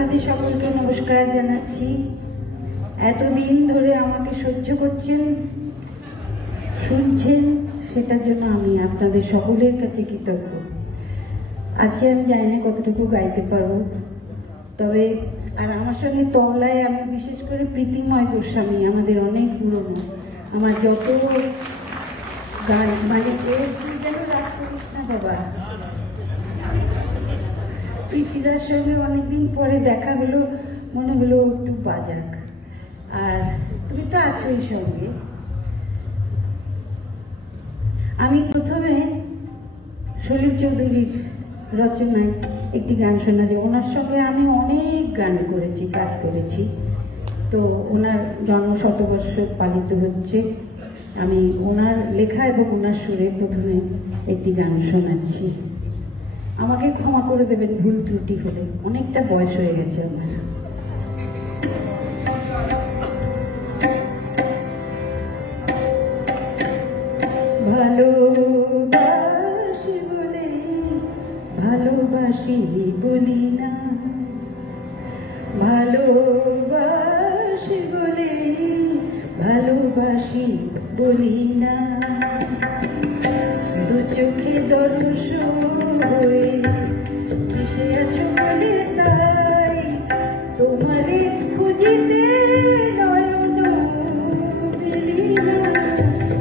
আপনাদের সকলকে নমস্কার জানাচ্ছি। এতদিন ধরে আমাকে সহ্য করছেন, শুনছেন, সেটার জন্য আমি আপনাদের সকলের কাছে কৃতজ্ঞ। আজকে আমি জানি না কতটুকু গাইতে পারবো, তবে আর আমার সঙ্গে তবলায় আমি বিশেষ করে প্রীতিময় গোস্বামী, আমাদের অনেক পুরনো, আমার যত গান মানে কেউ যেন রাগ করিস না বাবা। প্রীতিদার সঙ্গে অনেকদিন পরে দেখা হলো, মনে হলো একটু বাজাক। আর তুমি তো আছোই সঙ্গে। আমি প্রথমে সলিল চৌধুরীর রচনায় একটি গান শোনাচ্ছি। ওনার সঙ্গে আমি অনেক গান করেছি, কাজ করেছি। তো ওনার জন্ম শতবর্ষ পালিত হচ্ছে, আমি ওনার লেখা এবং ওনার সুরে প্রথমে একটি গান শোনাচ্ছি। আমাকে ক্ষমা করে দেবেন ভুল ত্রুটি হলে, অনেকটা বয়স হয়ে গেছে আমার। ভালোবাসি বলে ভালোবাসি বলি না, ভালোবাসি বলে ভালোবাসি বলি না, দু চোখে দর্শ হয়ে মিশে আছো বলে তাই তোমারে খুঁজিতে নয়ন পেলি না।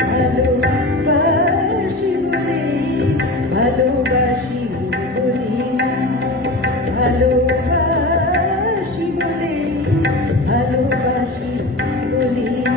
ভালোবাসি বলে ভালোবাসি বলি না, ভালোবাসি বলে ভালোবাসি বলি না।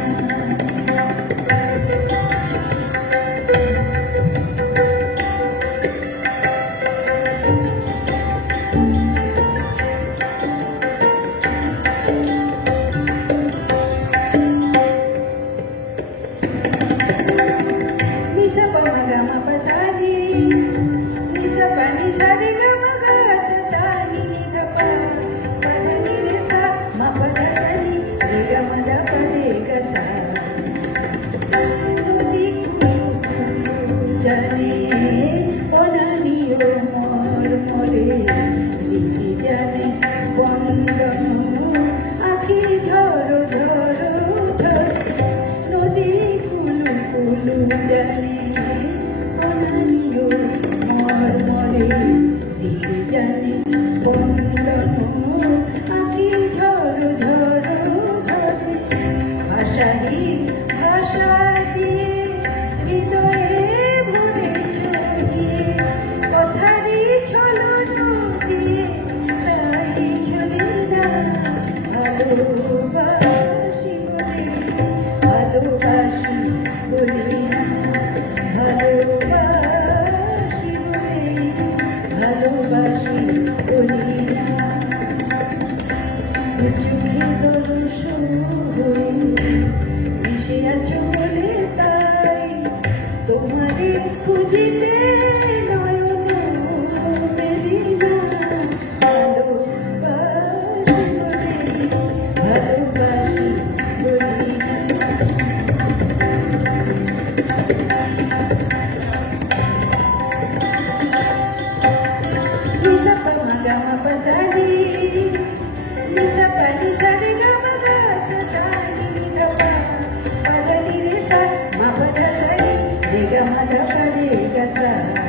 Gama da pa re ga sa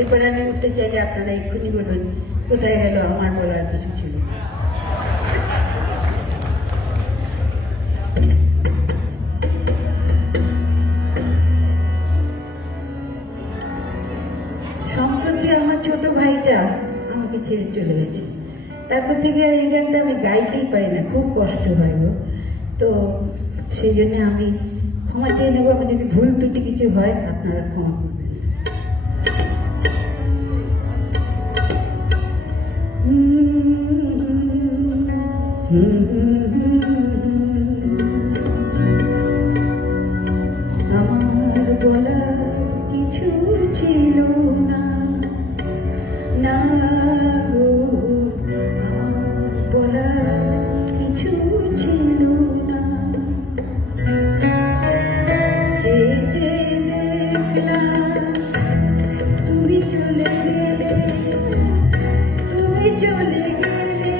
এরপরে আমি উঠতে চাইলে আপনারা এক্ষুনি বলবেন কোথায় গেল আমার বলার কিছু ছিল। সম্প্রতি আমার ছোট ভাইটা আমাকে ছেড়ে চলে গেছে, তারপর থেকে এই গানটা আমি গাইতেই পারি না, খুব কষ্ট হয় গো। তো সেই জন্য আমি ক্ষমা চেয়ে নেবো, আমি যদি ভুল ত্রুটি কিছু হয় আপনারা ক্ষমা করবেন। আমার বলা কিছু ছিল না, না গো, বলা কিছু ছিল না, যে যে দেখলাম তুমি চলে গেলে, তুমি চলে গেলে,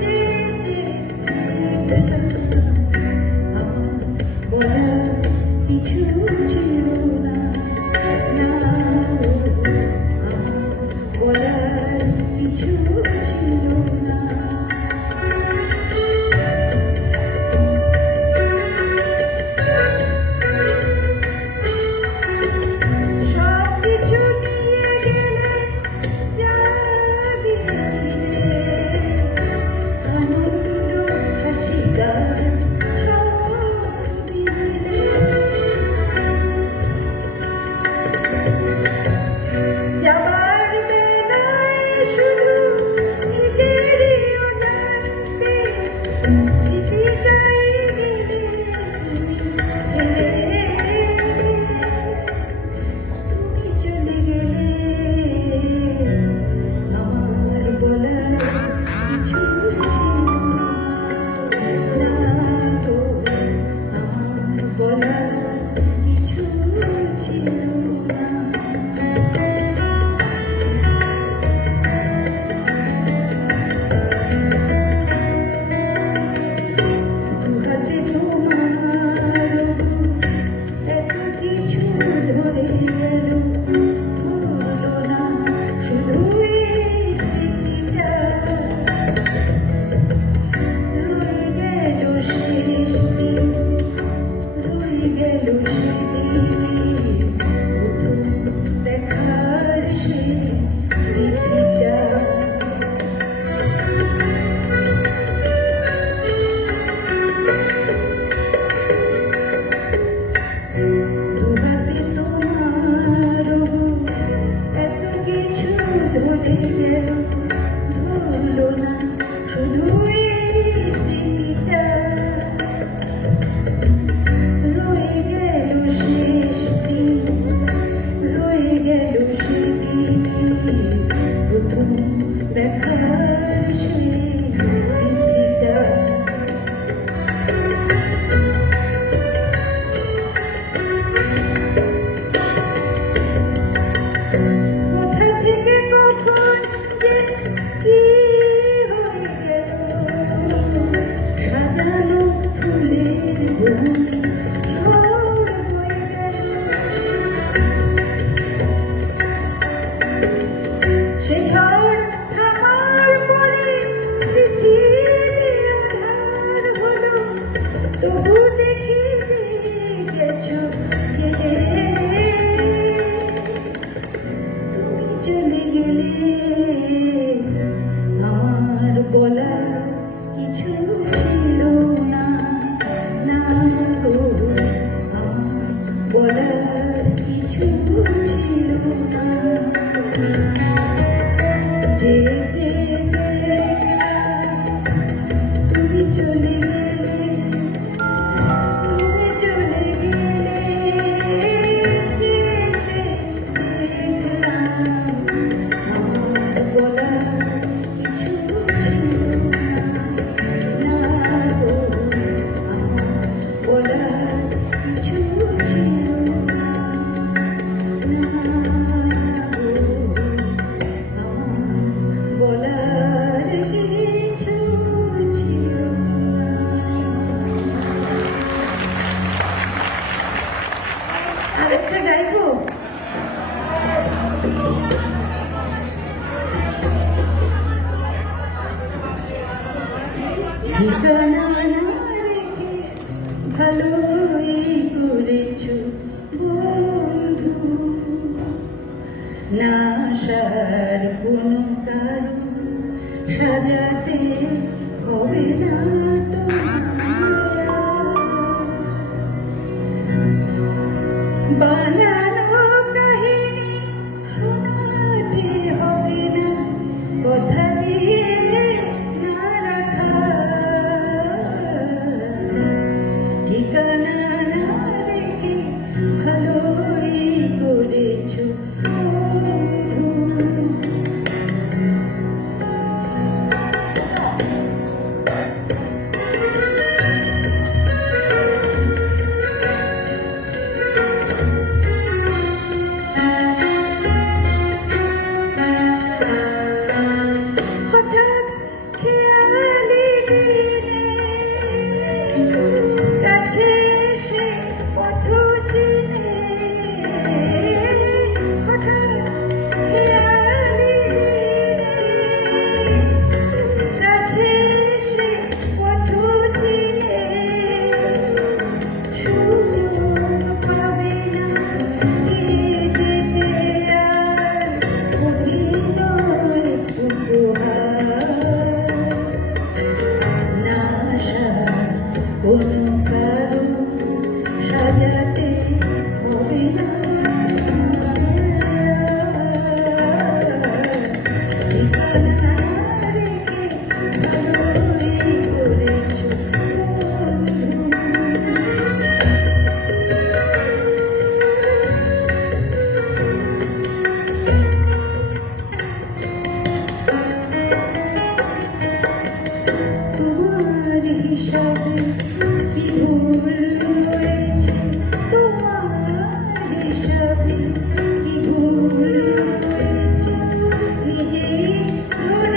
যে যে বলা কিছু ছিল না, না বলা কিছু ছিল না। সব কিছু নিয়ে গেলে যা দিয়ে দেখার সেই স্মৃতিটা কোথা থেকে কখন যে কি হয়ে গেল সাজানো ফুলের বনে ঝড় বয়ে গেল সে ঝড় থামার পরে পৃথিবী আঁধার হলো তবু দেখি গেছো তুমি চলে গেলে আমার বলার কিছু ছিল না না গো আমার বলার কিছু ছিল না যে যে তুমি চলে গেলে তুমি চলে গেলে যে যে দেখলাম আমার বলার কিছু ছিল না না গো আমার বলার কিছু ছিল না না গো বলার কিছু ছিল না। আরেকটা গাইবো ঠিকানা না রেখে ভালোই করেছো বন্ধু না আসার কোনো কারণ সাজাতে হবে না তো বানানো কাহিনী শোনাতে হবে না কথা দিয়ে না রাখা ঠিকানা না রেখে ভালোই করেছো হঠাৎ খেয়ালি কাছে এসে পথ চিনে হঠাৎ খেয়ালি কাছে এসে পথ চিনে সুযোগ পাবে না যেতে আর অভিনয় উপহার না আসা কোনো কারণ সাজাতে হবে না ঠিকানা রেখে ভালোই করেছো তোমার হিসাবে কি ভুল রয়েছে তোমার হিসাবে কি ভুল রয়েছে নিজেই ধরে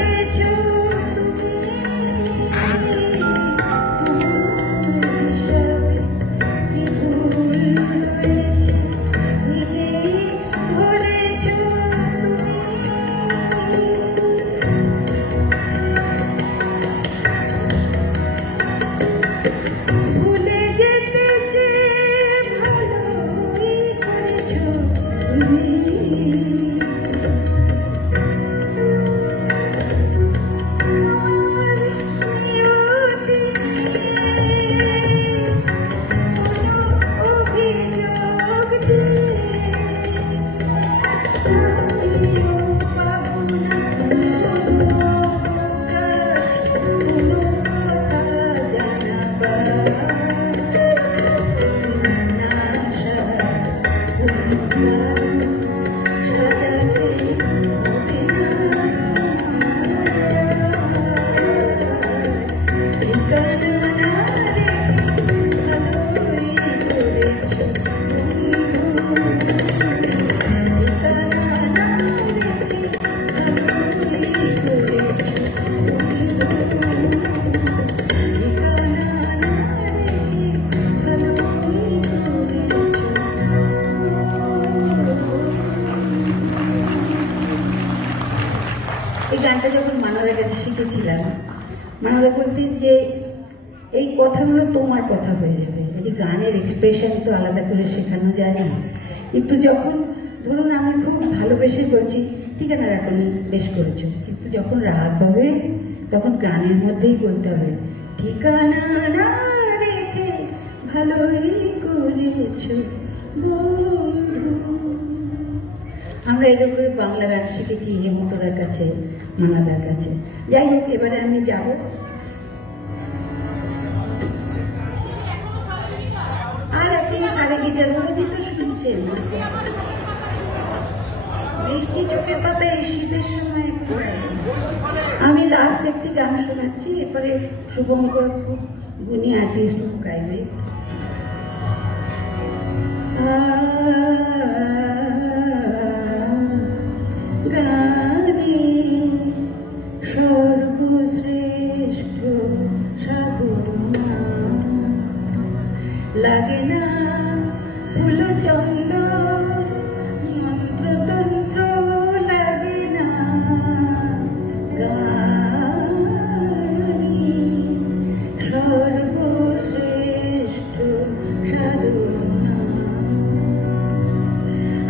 এই গানটা যখন মানবের কাছে শিখেছিলাম, মানব বলতেন যে এই কথাগুলো তোমার কথা হয়ে যাবে। এই গানের এক্সপ্রেশন তো আলাদা করে শেখানো যায় না, কিন্তু যখন ধরুন আমি খুব ভালোবেসে বলছি ঠিকানা রাখনি বেশ করেছো, কিন্তু যখন রাগ হবে তখন গানের মধ্যেই বলতে হবে ঠিকানা না রেখে ভালোই করেছো বন্ধু। আমরা এরকম করে বাংলা গান শিখেছি হেমন্তদার কাছে, মানাদার কাছে। যাই হোক, এবারে আমি যাবো। আর আপনি সাড়ে গিটার বলছি তো শুনছেন, বৃষ্টি চোখের পাতায় এই শীতের সময় আমি লাস্ট একটি গান শোনাচ্ছি, এরপরে শুভঙ্কর খুব গুণী আর্টিস্ট গাইবে। গানে সর্বশ্রেষ্ঠ সাধনা লাগে না ফুল চন্দন মন্ত্রতন্ত্র লাগে না, গানে সর্বশ্রেষ্ঠ সাধনা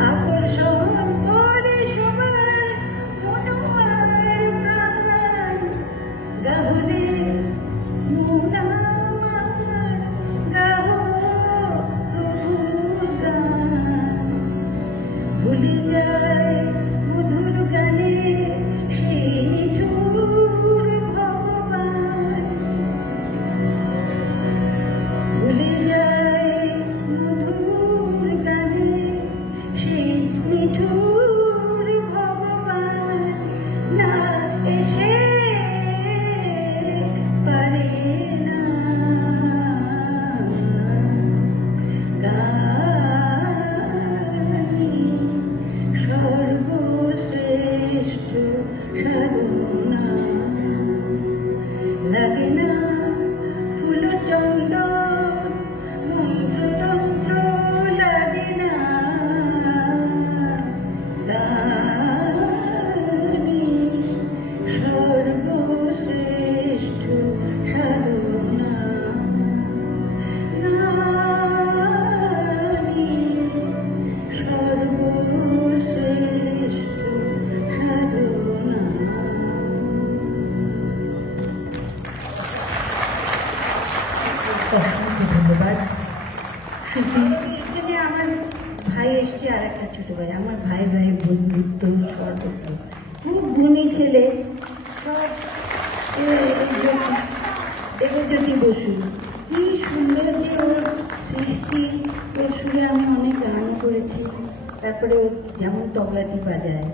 আকর্ষণ করে সবার মনোয়ার প্রাণ গাহরে মুনামার গাহ প্রভুর গান ভুলে যায় মধুর গানে সেই নিঠুর ভগবান, ভুলে যায় মধুর গানে সেই নিঠুর ভগবান, না এসে পারে না গানে সর্বশ্রেষ্ঠ সাধনা লাগে না ফুল চন্দন মন্ত্রতন্ত্র লাগে না, গানে সর্বশ্রেষ্ঠ সাধনা, গানে সর্বশ্রেষ্ঠ সাধনা। ধন্যবাদ। এখানে আমার ভাই এসছে, আর একটা ছোট ভাই, আমার ভাই ভাই বন্ধুত্ব সর্বত্র, খুব গুণী ছেলে সব। দেবজ্যোতি বসু, কি সুন্দর যে ওর সৃষ্টি, ওর সুরে আমি অনেক গান করেছি। তারপরে ও যেমন তবলাটি বাজায়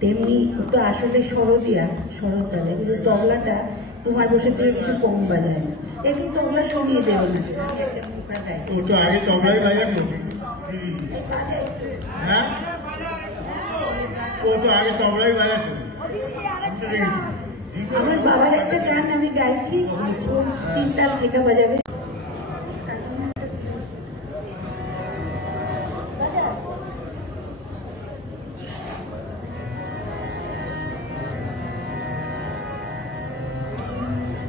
তেমনি ও তো আসলে শরদিয়া, শরৎদালে, কিন্তু তবলাটা তোমার বসে থেকে কিছু কম বাজায় না। একটু তবলা সরিয়ে দেবে না, ও তো আগে তবলাই বাজাতো, হ্যাঁ ও তো আগে তবলাই বাজাতো। আমার বাবার একটা গান আমি গাইছি, ও 3 তাল ঠেকা বাজাবে।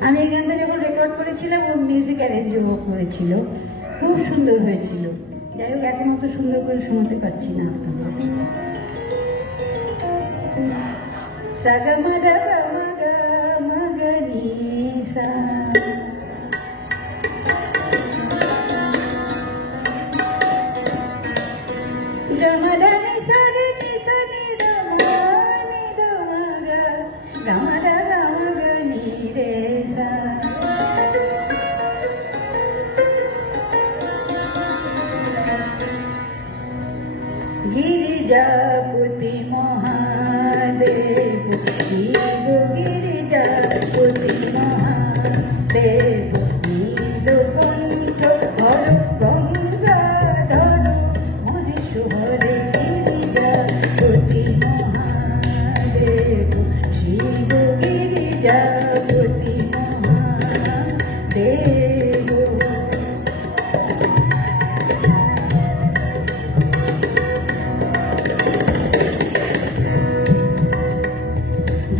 আমি এই গানটা যখন রেকর্ড করেছিলাম ওর মিউজিক অ্যারেঞ্জও করেছিল, খুব সুন্দর হয়েছিল। যাই হোক, এখন অত সুন্দর করে শোনাতে পারছি না আপনাদের। সাগা মাগা মাগা মাগা নি সা, গামাদা নি সা রে নি সা নি দা মা নি দা মাগা গামাদা গামাগা নি রে সা। गिरिजापति महादेव शिव गिरिजापति महादेव नीलकंठ हर गंगाधर महेश्वर गिरिजापति महादेव शिव गिरिजापति महादेव।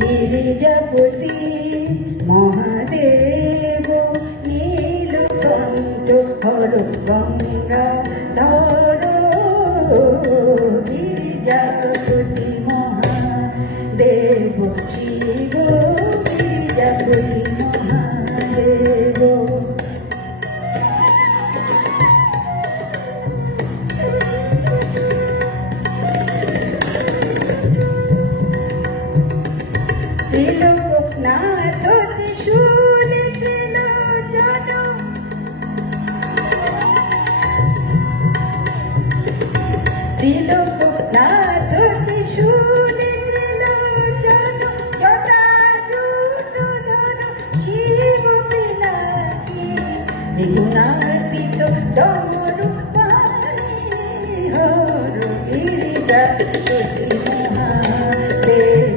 गिरि গিরিজাপতি মহাদেব নীলকণ্ঠ হর গঙ্গা ধর গিরিজাপতি মহাদেব শিব গিরিজাপতি মহাদেব ত্রিলোকনাথ ত্রিশূল ত্রিলোচন ত্রিলোকনাথ ত্রিশূল ত্রিলোচন জটাজূটধর শিব পিনাকী ত্রিগুণাতীত ডমরু পাণি হর গিরিজাপতি মহাদেব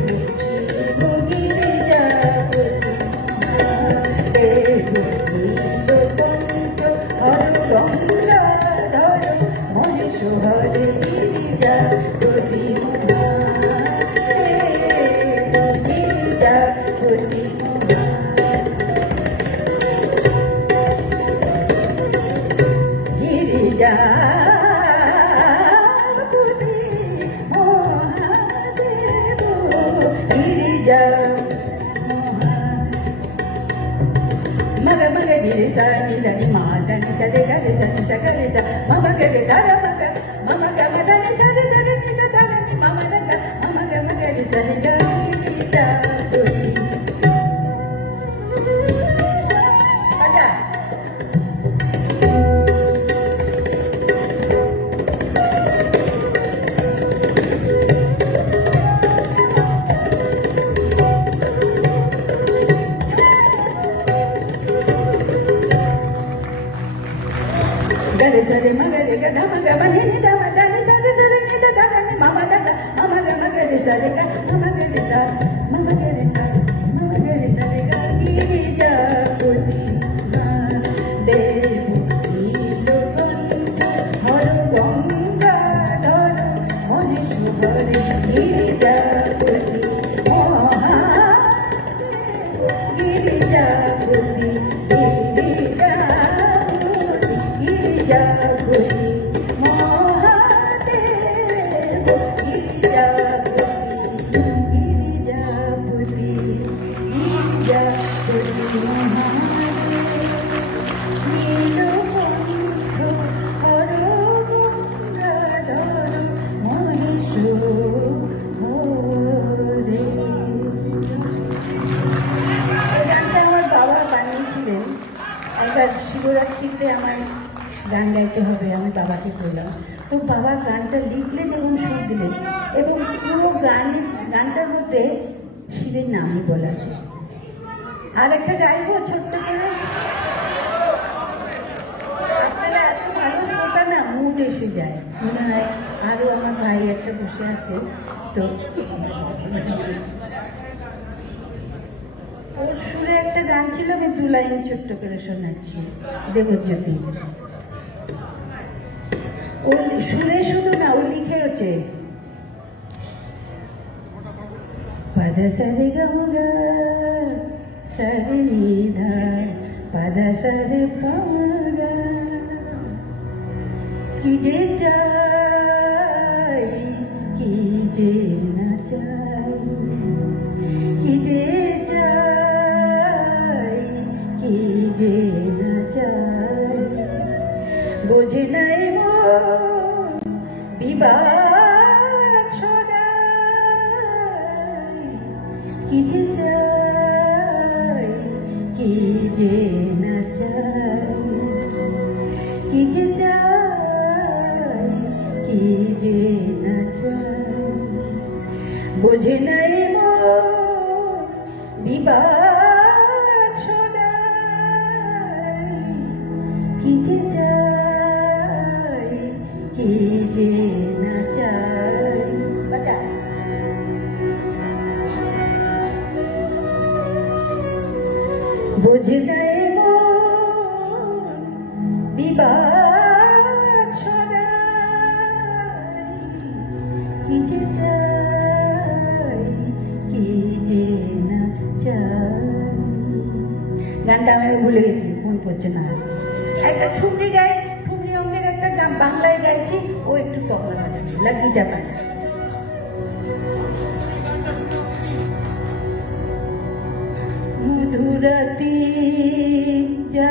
হরে গিরিজাপতি গিরিজাপতি গিরিজাপতি Mahadev Girija maga maga di sa ni da ni ma da ni sa de ga de sa ni sa ga de sa mama ga de da da maga mama ga ma da ni sa de sa ni sa da ni mama da ga mama ga ma ga de sa ni ga ni da do ada gare sare magare ga dama ga ma ni da ma da ni sa ni sa da ni mama da ga mama ga ma ga ni sa ni ga mama ga ni sa mama ga ni sa mama ga ni sa ni ga girijaপতি দেব নীলকণ্ঠ হর গঙ্গা ধর মহেশ হরে গিরিজাপতি মহাদেব গিরিজাপতি গিরিজাপতি মহাদেব গিরিজাপতি গিরিজাপতি গিরিজাপতি মহাদেব নীলকণ্ঠ হর গঙ্গাধর মহেশ হরে। আমার বাবা বানিয়েছিলেন একবার শিবরাত্রিতে আমার গান গাইতে হবে, আমি বাবাকে বললাম। তো বাবা গানটা লিখলেন এবং সুর দিলেন এবং পুরো গানটার মধ্যে শিবের নামই বলা আছে। আর একটা গাইবো ছোট্ট করে, আপনারা এত ভালো শ্রোতা না, মুড এসে যায় মনে হয়। আরও আমার ভাই একটা বসে আছে, তো ওর সুরে একটা গান ছিল, আমি 2 লাইন ছোট্ট করে শোনাচ্ছি। দেবজ্যোতি ও সুরে শুধু না, ও লিখেছে পদ সরে গমগা সরে নিধা পদ সরে পমগা কি যে চাই কি যে না চাই, কি যে চাই কি যে না চাই, বোঝে নাই মন বিবাদ সদাই, কি যে চাই কি যে না চাই, কি যে চাই কি যে না চাই, বোঝে নাই মন বিবাদ সদাই, কি যে চাই কি যে না চাই। বাটা বোঝে নাই মন বিবাদ সদাই, কি যে চাই কি যে না গানটা আমি ভুলে গেছি, মনে পড়ছে না। একটা ঠুমরি গাই, ঠুমরি অঙ্গের একটা গান বাংলায় গাইছি, ও একটু তবলা বাজাবে, লাকিটা বাজা। মধুরাতি যা